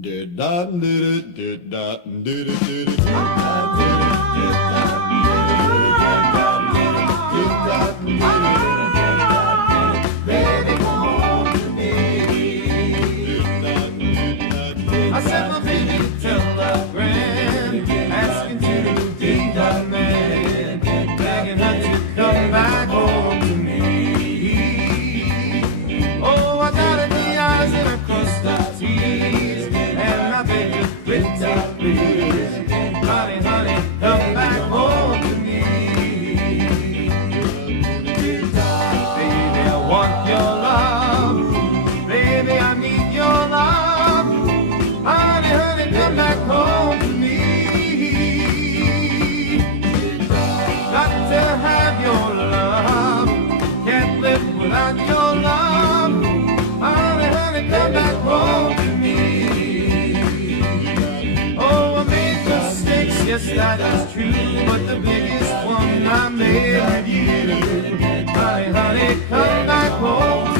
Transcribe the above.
Did da did did da did did did did da did Baby, come home to me. I sent my baby to telegram, asking to be the man, begging her to come back home to me. Oh, I got the eyes and I crossed the T's, and I beg you, pretty please, honey, honey, come back home to me. Baby, I want your love. Baby, I need your love. Honey, honey, come back home to me. Got to have your love. Can't live without your love. Honey, honey, come back home to me. Oh, I made mistakes, yes, that is true, but the biggest one I made with you. Honey, honey, come back home.